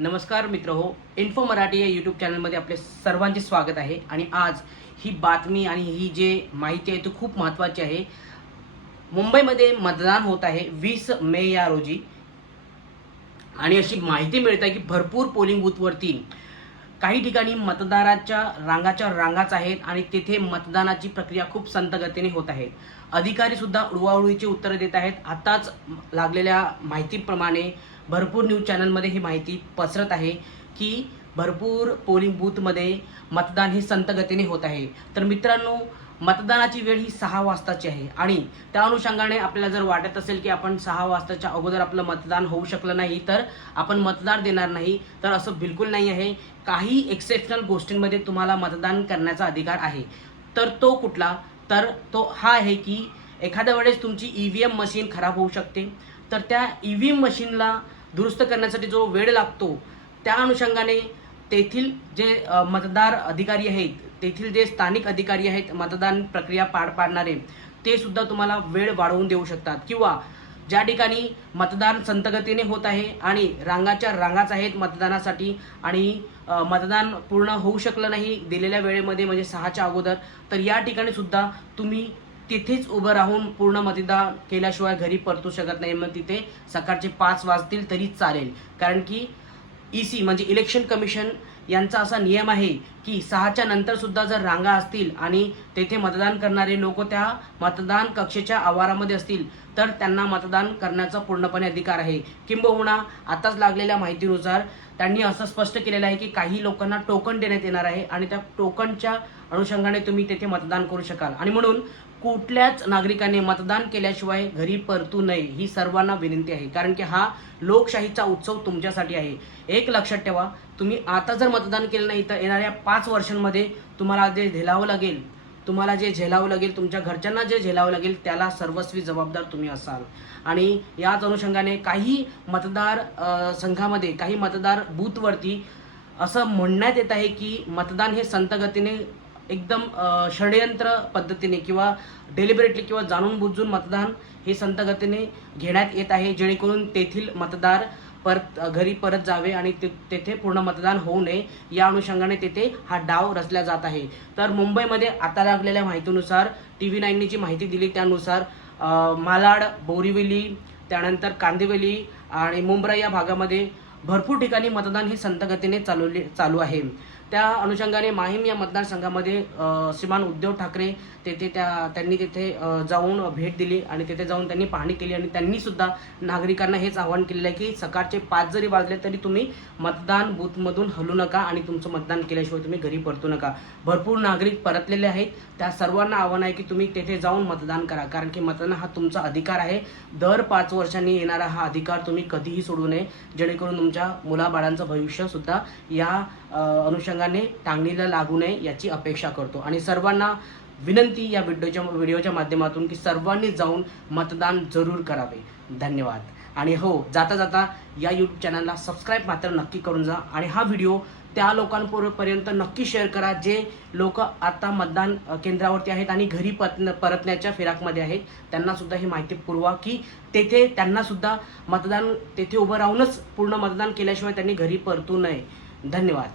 नमस्कार मित्र हो इन्फो मराठी या यूट्यूब चॅनलमध्ये आपले सर्वांचे स्वागत आहे. आणि आज ही बातमी आणि ही जे माहिती आहे ती खूप महत्त्वाची आहे. मुंबईमध्ये मतदान होत आहे वीस मे या रोजी. आणि अशी माहिती मिळत आहे की भरपूर पोलिंग बूथवरती काही ठिकाणी मतदाराच्या रांगाच्या रांगाच आहेत आणि तेथे मतदानाची प्रक्रिया खूप संत गतीने होत आहे. अधिकारी सुद्धा उडवाउडवीची उत्तरं देत आहेत. आताच लागलेल्या माहितीप्रमाणे भरपूर न्यूज चॅनलमध्ये ही माहिती पसरत आहे की भरपूर पोलिंग बूथमध्ये मतदान हे संत गतीने होत आहे. तर मित्रांनो मतदानाची वेळ ही सहा वाजताची आहे. आणि त्या अनुषंगाने आपल्याला जर वाटत असेल की आपण सहा वाजताच्या अगोदर आपलं मतदान होऊ शकलं नाही तर आपण मतदार देणार नाही. तर असं बिलकुल नाही आहे. काही एक्सेप्शनल गोष्टींमध्ये तुम्हाला मतदान करण्याचा अधिकार आहे. तर तो कुठला? तर तो हा आहे की एखाद्या वेळेस तुमची ई व्ही एम मशीन खराब होऊ शकते. तर त्या ई व्ही एम मशीनला दुरुस्त करण्यासाठी जो वेळ लागतो त्या अनुषंगाने तेथील जे मतदार अधिकारी आहेत तेथील जे स्थानिक अधिकारी आहेत मतदान प्रक्रिया पार पाडणारे ते सुद्धा तुम्हाला वेळ वाढवून देऊ शकतात. किंवा ज्या ठिकाणी मतदान संतगतीने होत आहे आणि रांगाच्या रांगाच आहेत मतदानासाठी आणि मतदान पूर्ण होऊ शकलं नाही दिलेल्या वेळेमध्ये म्हणजे सहाच्या अगोदर तर या ठिकाणी सुद्धा तुम्ही तिथेच उभं राहून पूर्ण मतदान केल्याशिवाय घरी परतू शकत नाही. मग तिथे सकाळचे पाच वाजतील तरी चालेल. कारण की ई सी म्हणजे इलेक्शन कमिशन यांचा असा नियम आहे की सहाच्या नंतर सुद्धा जर रांगा असतील आणि तेथे मतदान करणारे लोक त्या मतदान कक्षेच्या आवारामध्ये असतील तर त्यांना मतदान करण्याचा पूर्णपणे अधिकार आहे. किंबहुना आताच लागलेल्या माहितीनुसार त्यांनी असं स्पष्ट केलेलं आहे की काही लोकांना टोकन देण्यात येणार आहे आणि त्या टोकनच्या अनुषंगाने तुम्ही तेथे मतदान करू शकाल. आणि म्हणून कुठल्याच नागरिकाने मतदान केल्याशिवाय घरी परतू नये ही सर्वांना विनंती आहे. कारण की हा लोकशाहीचा उत्सव तुमच्यासाठी आहे. एक लक्षात ठेवा तुम्ही आता जर मतदान केलं नाही तर येणाऱ्या पाच वर्षांमध्ये तुम्हाला जे झेलावं लागेल तुम्हाला जे झेलावं लागेल तुमच्या घरच्यांना जे झेलावं लागेल त्याला सर्वस्वी जबाबदार तुम्ही असाल. आणि याच अनुषंगाने काही मतदार संघामध्ये काही मतदार बूथवरती असं म्हणण्यात येत आहे की मतदान हे संतगतीने एकदम षडयंत्र पद्धतीने किंवा डेलिबरेटली किंवा जाणून बुजून मतदान हे संतगतीने घेण्यात येत आहे जेणेकरून तेथील मतदार परत घरी परत जावे आणि ते- तेथे पूर्ण मतदान होऊ नये. या अनुषंगाने तेथे हा डाव रचला जात आहे. तर मुंबईमध्ये आता लागलेल्या माहितीनुसार टी व्ही नाईननी जी माहिती दिली त्यानुसार मालाड बोरीवली त्यानंतर कांदिवली आणि मुंब्रा या भागामध्ये भरपूर ठिकाणी मतदान हे संतगतीने चालवले चालू आहे. त्या अनुषंगाने माहीम या मतदारसंघामध्ये श्रीमान उद्धव ठाकरे तेथे त्या त्यांनी तेथे जाऊन भेट दिली आणि तेथे जाऊन त्यांनी पाहणी केली आणि त्यांनी सुद्धा नागरिकांना हेच आवाहन केलेलं आहे की सकाळचे पाच जरी वाजले तरी तुम्ही मतदान बूथमधून हलू नका आणि तुमचं मतदान केल्याशिवाय तुम्ही घरी परतू नका. भरपूर नागरिक परतलेले आहेत. त्या सर्वांना आव्हान आहे की तुम्ही तेथे जाऊन मतदान करा. कारण की मतदान हा तुमचा अधिकार आहे. दर पाच वर्षांनी येणारा हा अधिकार तुम्ही कधीही सोडू नये. जेणेकरून तुमच्या मुलाबाळांचं भविष्यसुद्धा या अनुषंगा अनुषंगाने टांगणीला लागू नये याची अपेक्षा करतो. आणि सर्वांना विनंती या व्हिडिओच्या व्हिडिओच्या माध्यमातून की सर्वांनी जाऊन मतदान जरूर करावे. धन्यवाद. आणि हो जाता जाता या यूट्यूब चॅनलला सबस्क्राईब मात्र नक्की करून जा आणि हा व्हिडिओ त्या लोकांपर्यंत नक्की शेअर करा जे लोक आता मतदान केंद्रावरती आहेत आणि घरी परत परतण्याच्या फिराकमध्ये आहेत. त्यांना सुद्धा ही माहिती पुरवा की तेथे त्यांना सुद्धा मतदान तेथे उभं राहूनच पूर्ण मतदान केल्याशिवाय त्यांनी घरी परतू नये. धन्यवाद.